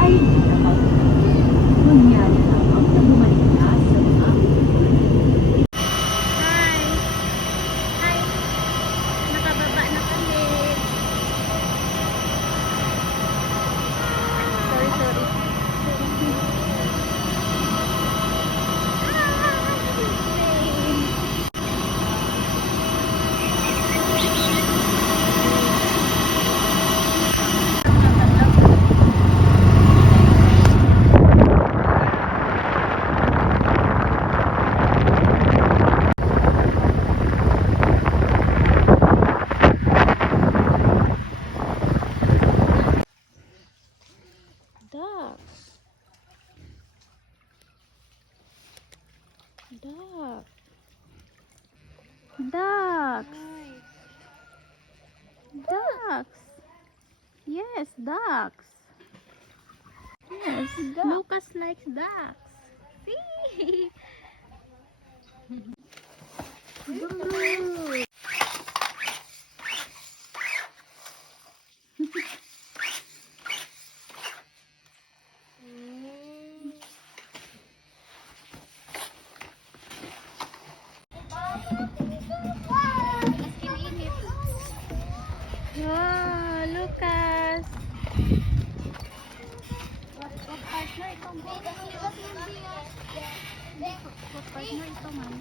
ay nakapagpapit. Kunyari lamang na bumalik na sa mga Hi! Hi! Nakababa na kami. Sorry. Ducks. Ducks. Yes, ducks. Yes, Lucas likes ducks. See? Boo. Wow, Lucas. What partner ito, man? What partner ito, man?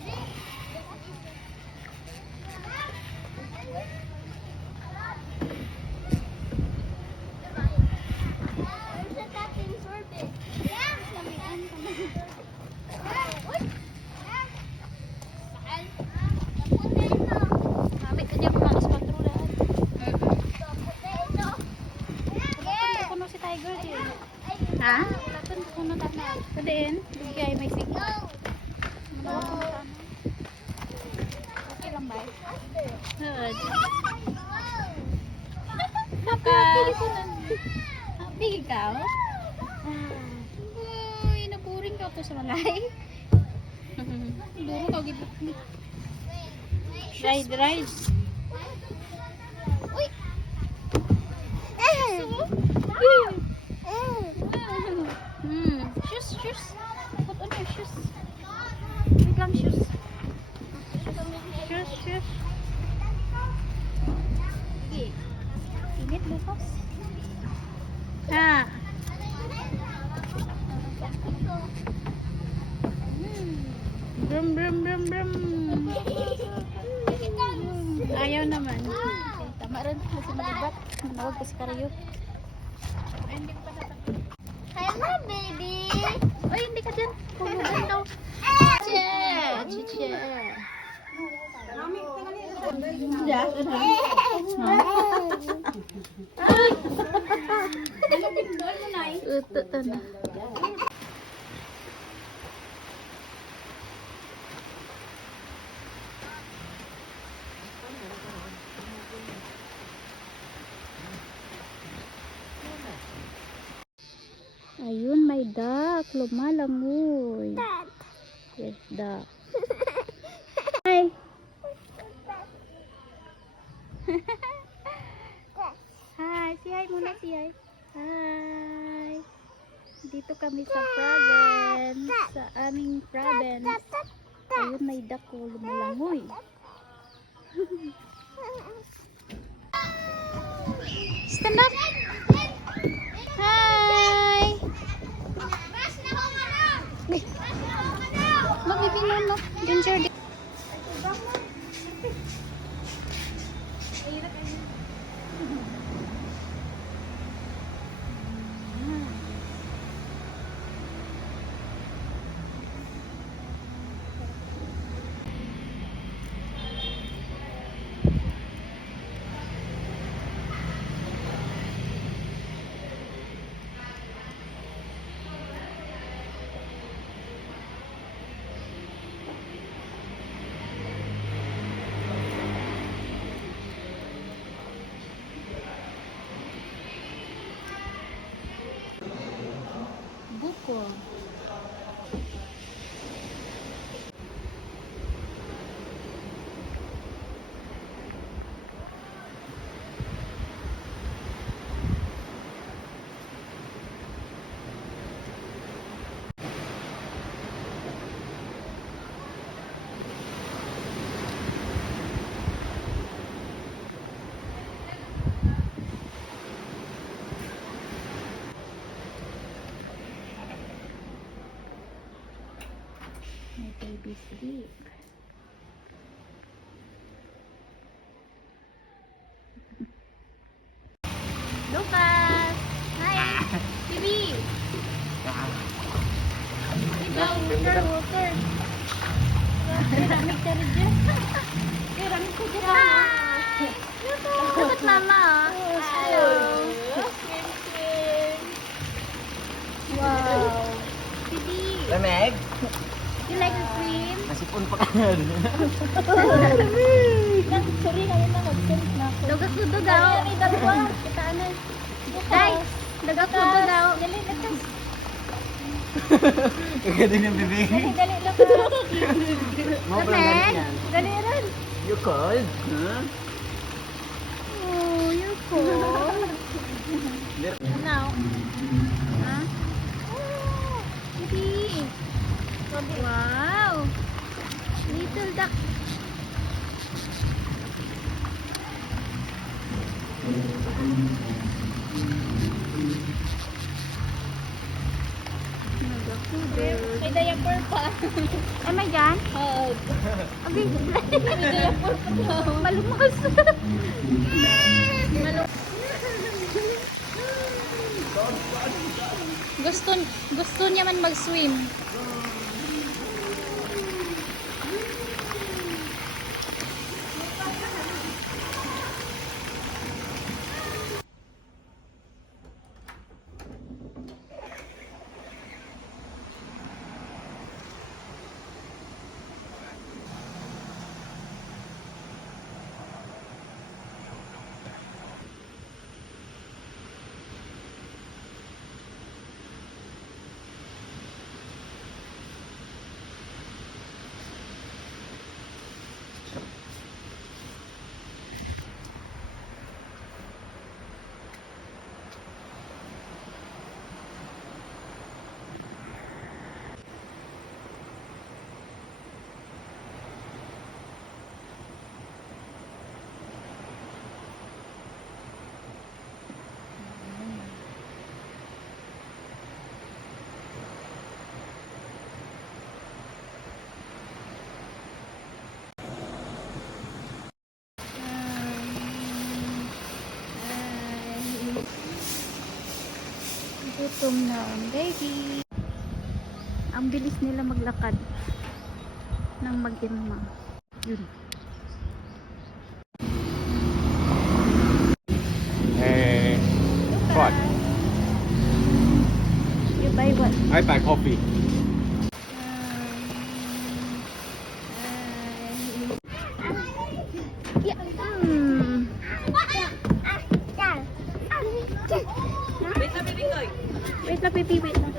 Kami ka dyan mga ispatrulahan. Puno si Tiger din. Ha? Tapos puno tama. Kadin? Bigay may signal. Okay lang ba? Good. Happy ikaw? Uy, naburing ka po sa malay. Duro ka gitu. Ride. Uy! Shoes. Put on your shoes. Wait lang, shoes. Shoes. Sige. Init, Lucas. Brum. Ayaw naman. Tama rin. Kasi malibat. Manawag pa si Karyo. Hello, baby. Uy, hindi ka dyan. Pulugan daw. Chiche. Utot na. Ayun, may duck. Lumalangoy. Yes, duck. Hi. Hi. Si hi muna, si hi. Hi. Dito kami sa province. Sa aming province. Ayun, may duck ko. Lumalangoy. Stand up. Hi. Magbibinan mo. Ginger. Buko. Sorry, ngayon na mag-send na ako. Dagakudo daw. Ay, dalawa. Kitaanan. Guys, dagakudo daw. Dali, lakas. Kagaling yung bibig. Dali, lakas. Mo pala galing yan. Dali rin. You cold? Huh? Oh, you're cold. Now. Ha? Oh, baby. Wow. Little duck. May diaper pa. Ay, may dyan? Oo. Abi, may diaper pa daw. Malumos. Gusto niya man mag-swim. Gutom na ang baby. Ang bilis nila maglakad nang mag-irma. Yun. Hey. What? You buy what? I buy coffee. Yeah. Wait lang, baby, wait lang.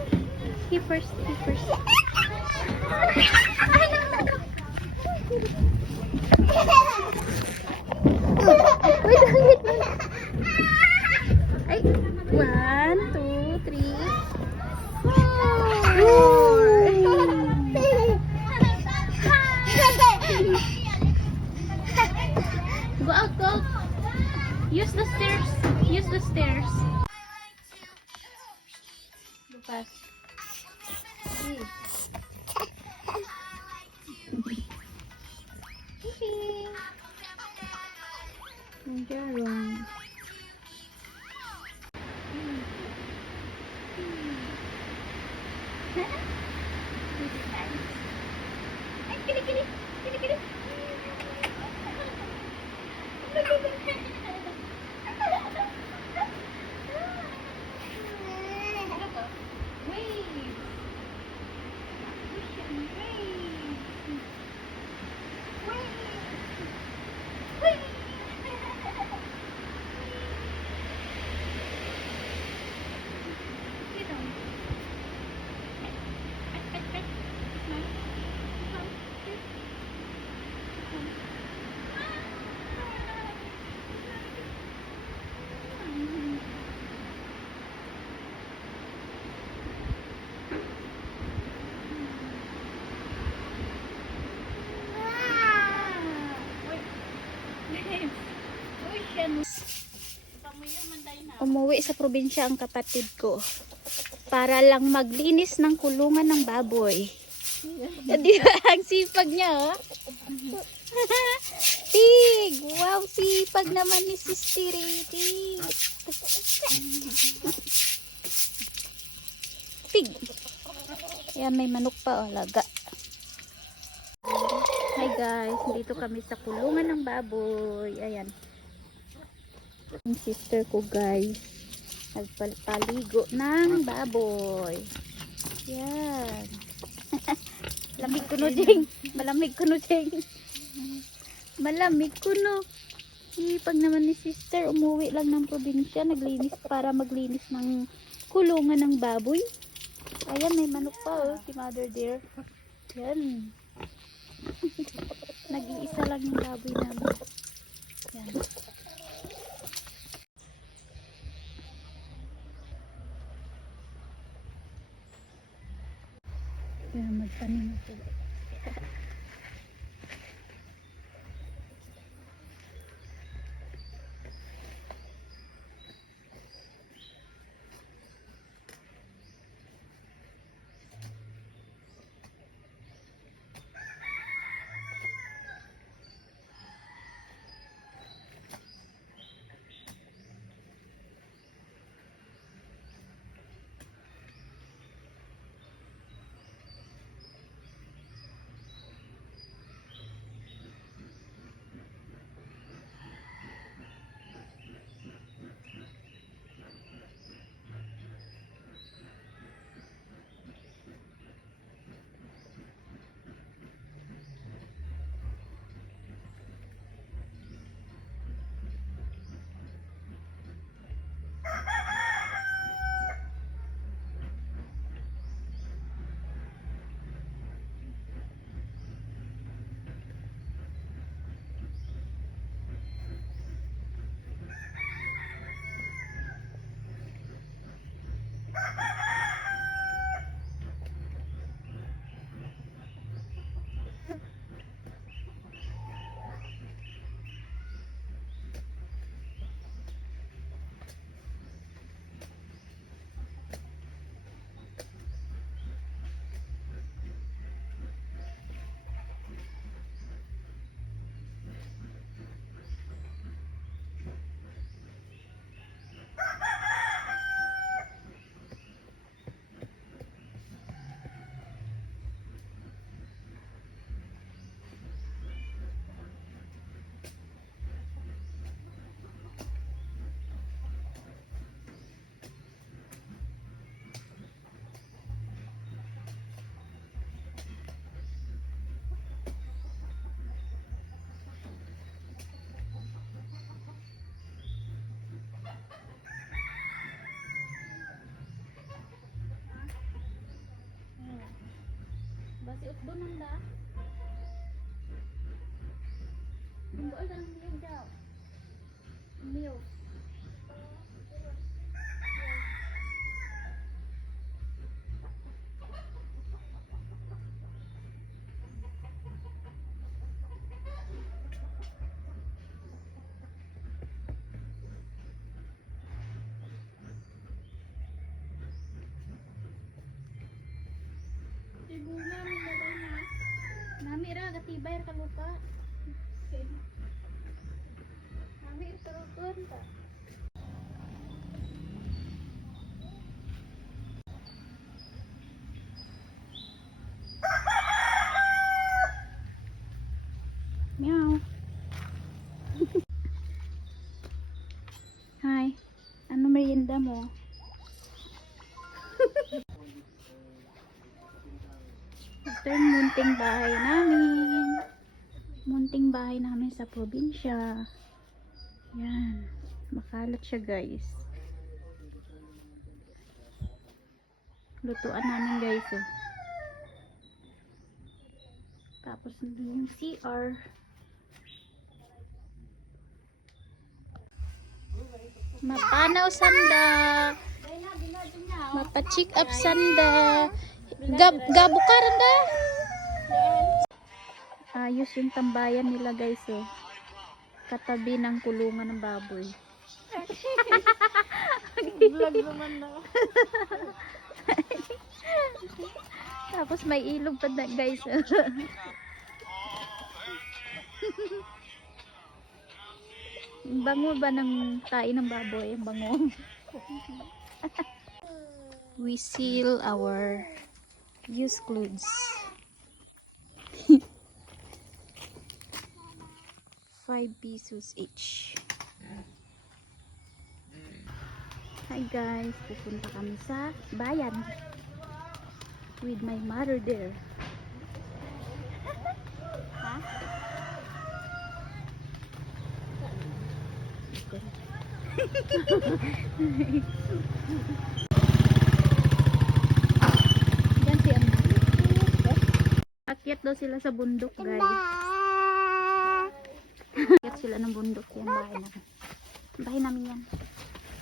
He first, he first. Wait lang, wait lang. Ay, 1, 2, 3, 4. Go out, go out. Use the stairs. Use the stairs. Bukas. Ang jarong. Ay, kili, kili. Kili, kili. Umuwi sa probinsya ang kapatid ko para lang maglinis ng kulungan ng baboy. Di ba? Ang sipag niya, oh. Tig! Wow, sipag naman ni Sister Tig. Tig! Ayan, may manok pa, oh, laga. Hi guys, dito kami sa kulungan ng baboy. Ayan. Yung sister ko guys, nagpaligo ng baboy. Yan. Lamig ko no, Jeng. Malamig ko no, Jeng. Malamig ko no. Pag naman ni sister, umuwi lang ng probinsya, naglinis para maglinis ng kulungan ng baboy. Ayan, may manok pa oh, si mother dear. Yan. Nag-iisa lang yung baboy namin. Yan. Pero magtanim ako. Basi utbo nang da. Umbool ka ng niyog daw. Niyog. Siguna mo na ba na? Nami ra gatibay ra kalupa. Nami ra karukon ta. Meow. Hi. Ano merienda mo? Ito yung munting bahay namin. Munting bahay namin sa probinsya. Yan. Makalat siya guys. Lutuan namin guys oh. Tapos yung CR. Mapanaw sanda. Mapa-check up sanda. Gabukaran da. Ayos yung tambayan nila guys oh. Katabi ng kulungan ng baboy. Vlog naman na. Tapos may ilog pa na guys. Bango ba ng tae ng baboy? Bango. We seal our used clothes. 5 pesos each. Hi guys, pupunta kami sa bayan with my mother there. natin. Yan si Ama. Akyat daw sila sa bundok, guys. Akyat sila ng bundok. Yan, bahay namin. Bahay namin yan.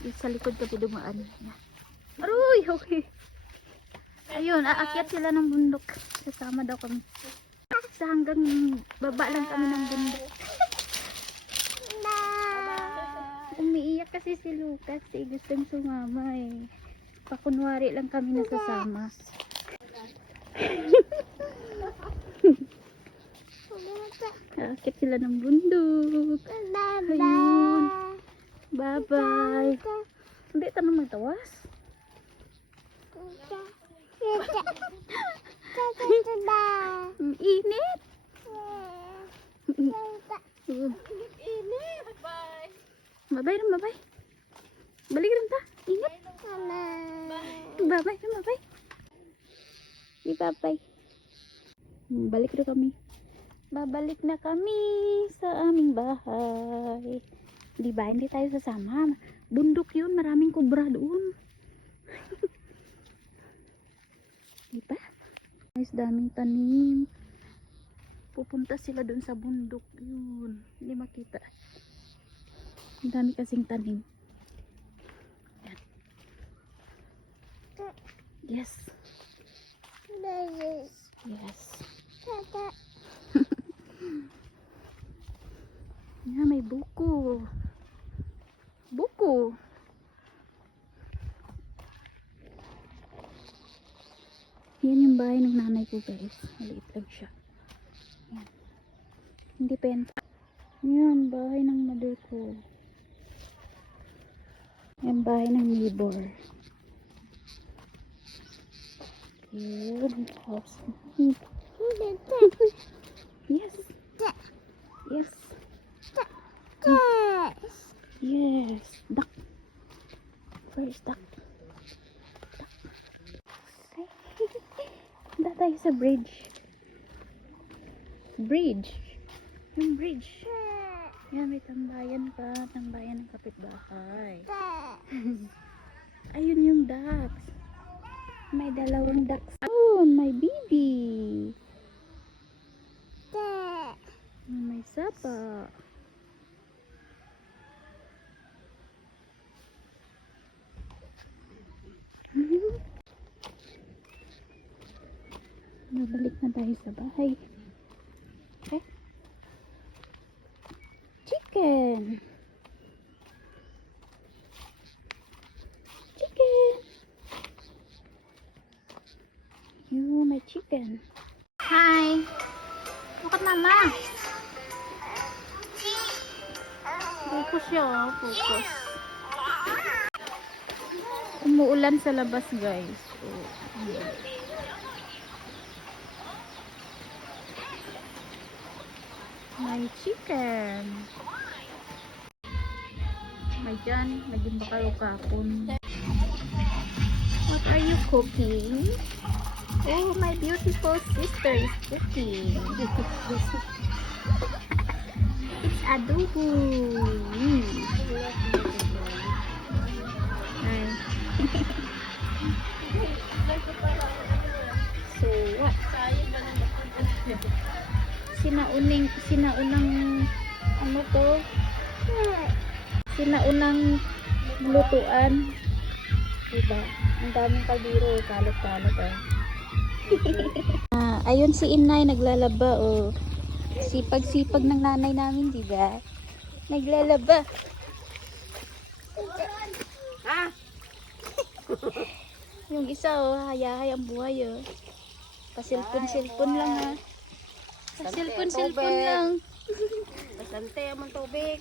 Yung sa likod kami dumaan. Yan. Aroy, okay. Ayun, aakyat sila ng bundok. Sasama daw kami. Sa hanggang baba lang kami ng bundok. Umiiyak kasi si Lucas. Gustong sumama eh. Pakunwari lang kami nasasama. Aakyat sila ng bundok. Ayun. Bye-bye. Hindi tayo magtawas. Ang init. Bye-bye rin, bye-bye. Balik rin ta. Init. Bye-bye rin, bye-bye. Bye-bye. Balik rin kami. Babalik na kami sa aming bahay. Diba, hindi tayo sasama. Bundok yun, maraming kubra doon. Diba? Guys, daming tanim. Pupunta sila doon sa bundok. Yun, hindi makita. Ang dami kasing tanim. Yan. Yes. Yes. Yan, may buko. Buko. Yan yung bahay ng nanay ko, guys. Maliit lang siya. Yan. Hindi pa yan. Yan, bahay ng mother ko. Yan, bahay ng neighbor. Yan, house. Yes. Yes. Yes. Duck. First duck. Punta tayo sa bridge. Bridge. Yung bridge. Yan, may tambayan pa. Tambayan ng kapitbahay. Ayun yung ducks. May dalawang ducks. Oh, may baby. May sapa. Mabalik na tayo sa bahay. Okay. Chicken. Chicken. You, my chicken. Hi. Look at mama. Focus siya, oh. Focus. Umuulan sa labas, guys. Oh. My chicken. May dyan. Naging bakal kapon. What are you cooking? Oh, my beautiful sister is cooking. It's adobo. Hi. So, what? Sinaunang ano to? Sinaunang lutuan. Diba? Ang daming kaldero, kalot-kalot ayun si Inay naglalaba oh. Sipag-sipag ng nanay namin, diba? Naglalaba. Yung isa oh, hayahay ang buhay oh. Pasilpon-silpon lang ha. Pasilpon-silpon lang. Basante ang tubig.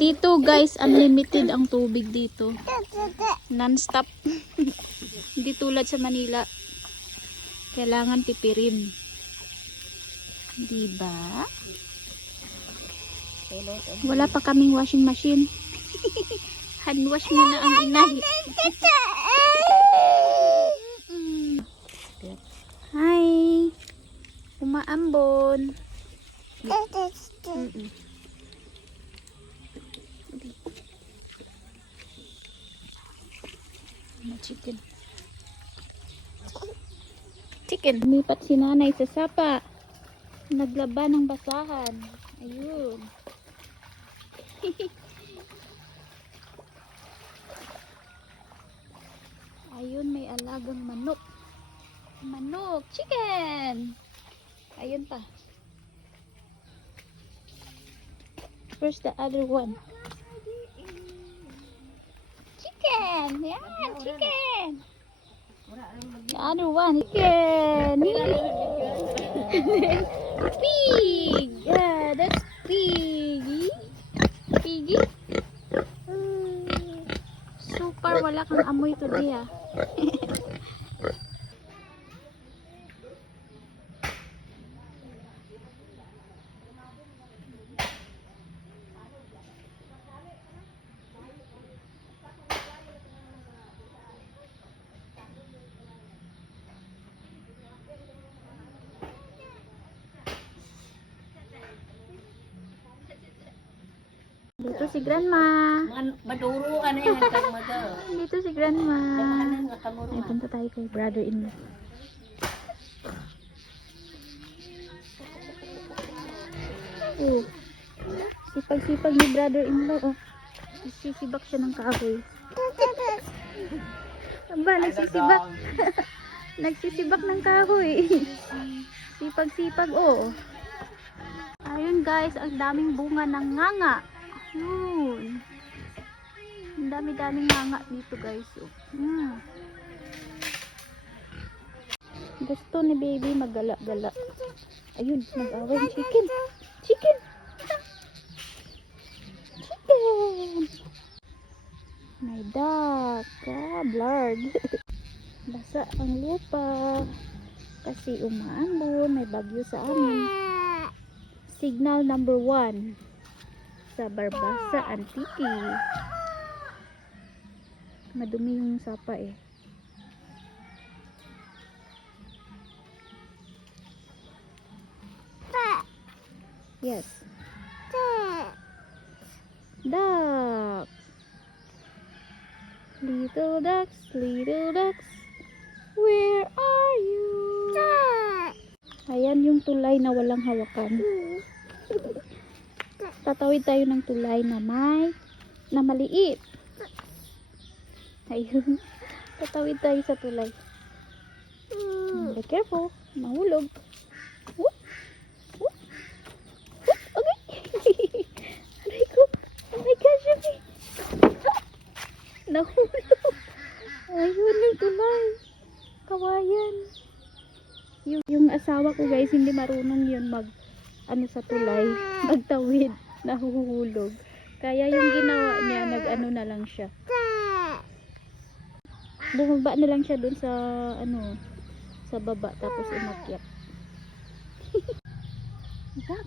Dito guys, unlimited ang tubig dito. Non-stop. Hindi tulad sa Manila. Kailangan tipirin. Diba? Wala pa kaming washing machine. Hand wash muna ang inay. Hi. Umaambon. chicken. Chicken. Lumipat si nanay sa sapa. Naglaba ng basahan. Ayun. Ayun, may alagang manok. Manok. Chicken. Ayun pa. Where's the other one? Chicken. Yan, chicken. The other one. Chicken. Pig. Yeah, that's piggy. Piggy. Super, wala kang amoy today ah. Dito si Grandma. Maduro ano yung hantag mo daw. Dito si Grandma. Ano nakamuro Ay, punta tayo kay brother-in-law. Oh. Sipag-sipag ni brother-in-law. Oh. Nagsisibak siya ng kahoy. Aba, nagsisibak. Nagsisibak ng kahoy. Sipag-sipag, oh. Ayun guys, ang daming bunga ng nganga. Yun. Ang dami-daming nganga dito guys. Oh. Gusto ni baby maggala-gala. Ayun, nag-away yung chicken. Chicken! Chicken! May duck. Ah, blurred. Basa ang lupa. Kasi umaambon. May bagyo sa amin. Signal number 1 sa Barbasa Antique. Madumi yung sapa eh. Yes. Duck. Little ducks, where are you? Ayan yung tulay na walang hawakan. Tatawid tayo ng tulay na maliit. Ayun. Tatawid tayo sa tulay. Be careful. Mahulog. Whoop. Whoop. Whoop. Okay. Aray ko. Oh my gosh, Yumi. Nahulog. Ayun yung tulay. Kawayan. Yung asawa ko guys, hindi marunong yun sa tulay. Magtawid. Nahuhulog. Kaya yung ginawa niya, nag-ano na lang siya. Bumaba na lang siya dun sa sa baba tapos umakyat. Duck.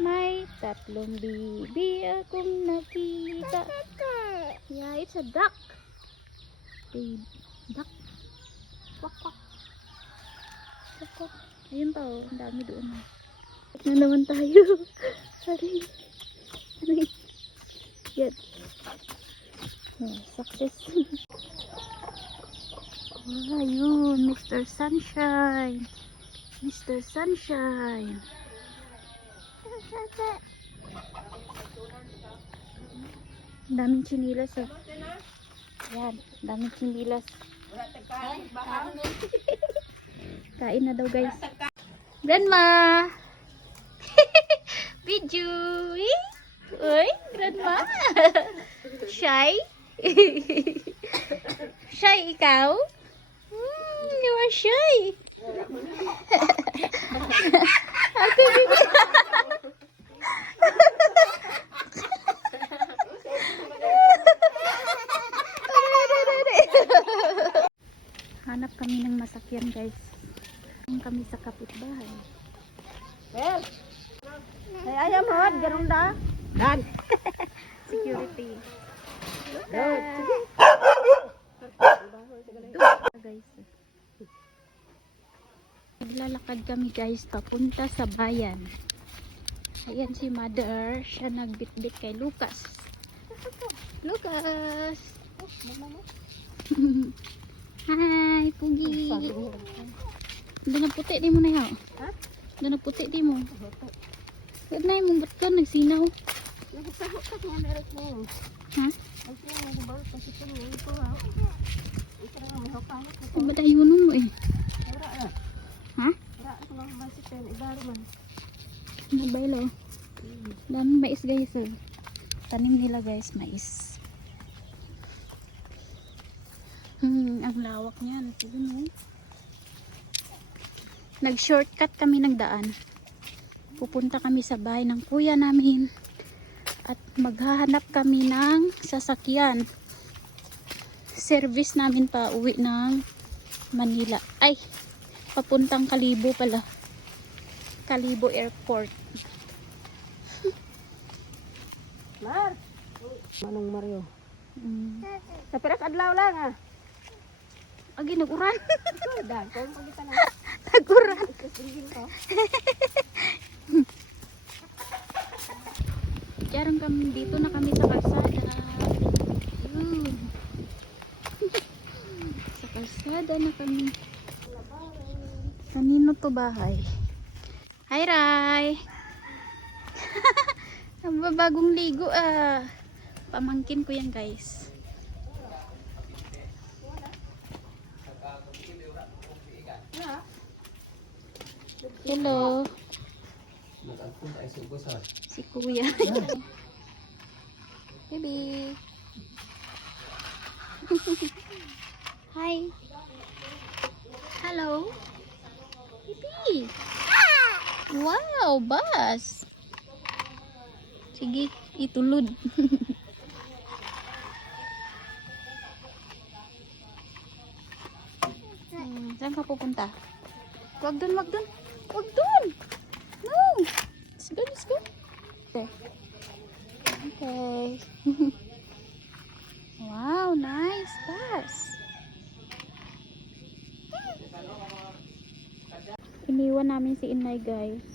May 3 bibi akong nakita. Yeah, it's a duck. A duck. Quack quack. Quack quack. Ayun pa oh, ang dami doon. Na naman tayo. Sorry. Yan. Oh, success. Oh, ayun, Mr. Sunshine. Mr. Sunshine. Daming chinilas oh. Yan, daming chinilas. Kain na daw guys. Grandma! Video! Uy, Grandma! Shy? Shy ikaw? You are shy. Ate, hanap kami ng masakyan guys. Kami sa kapitbahay. Well, ay ayaw mo, garong da. Dan. Security. Guys. Naglalakad kami guys papunta sa bayan. Ayan si mother, siya nagbitbit kay Lucas. Lucas. Hi, Pugi. Doon na puti di mo na yaw. Ha? Doon na puti di mo. Huwag na yung ba't ka nagsinaw. Nagusahok ka nga meron mo. Ha? Ang siya nga nabawal pa siya mo. Ito ha. Ito nga may hapanit ko. Ay, ba't ayunan mo eh? Wala na. Ha? Wala ako lang masitin. Ibaro man. Nabaylo. Daming mais guys. Oh. Tanim nila guys, mais. Ang lawak niyan. Tignan mo. Nag-shortcut kami ng daan. Pupunta kami sa bahay ng kuya namin. At maghahanap kami ng sasakyan. Service namin pa uwi ng Manila. Ay, papuntang Kalibo pala. Kalibo Airport. Mar! Manong Mario. Mm. Sa peras adlaw lang ah. Agi, nag-uran. Dan, kung pagkita na. Nag-uran. Tingin ko. Diyan kami, dito na kami sa kalsada. Yun. Sa kalsada na kami. Kanino to bahay? Hi, Rai! Ang bagong ligo ah. Pamangkin ko yan guys. Hello. Si Kuya. Baby. Hi. Hello. Baby. Wow, bus. Sige, itulod. Saan ka pupunta? Wag dun, wag dun. Wag dun. No. Let's go, let's go. Okay. Okay. Wow, nice bus. Iniwan namin si Inay guys.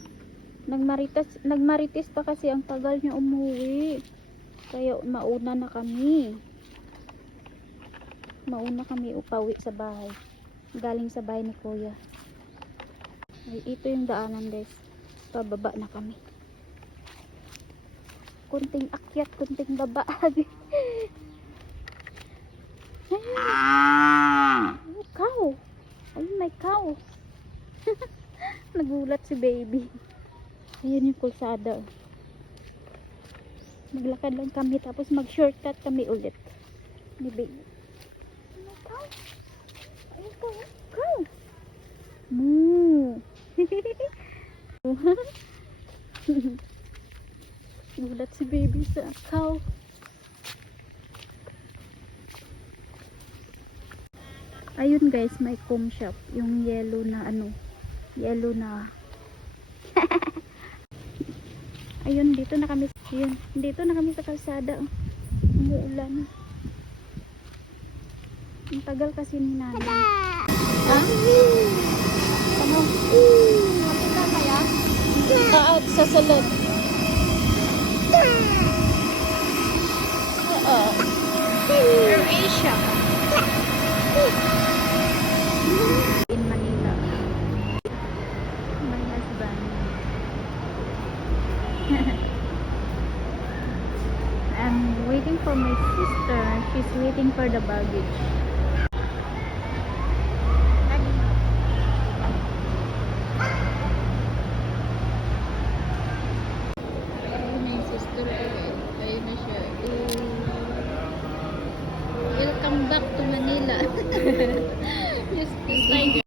Nagmarites pa kasi ang tagal niya umuwi. Kaya mauna na kami. Mauna kami upawi sa bahay. Galing sa bahay ni Kuya. Ay, ito yung daanan guys. Pababa na kami. Kunting akyat, kunting baba. Oh, cow. Ayun, may cow. Nagulat si baby. Ayun yung kulsada. Maglakad lang kami tapos mag-shortcut kami ulit. Ni baby. Ayun, cow. Ayun, cow. Cow. Moo. Gulat si baby sa cow. Ayun guys, may comb shop. Yung yellow na ano. Yellow na. Ayun, dito na kami. Ayun, dito na kami sa kalsada. Umuulan. Ang tagal kasi ni nanay. Ha? Ano? Makita kaya? Out sa salad. Asia. In Manila. My husband. I'm waiting for my sister. She's waiting for the baggage. My sister, ayun na siya. Welcome back to Manila. Just this time.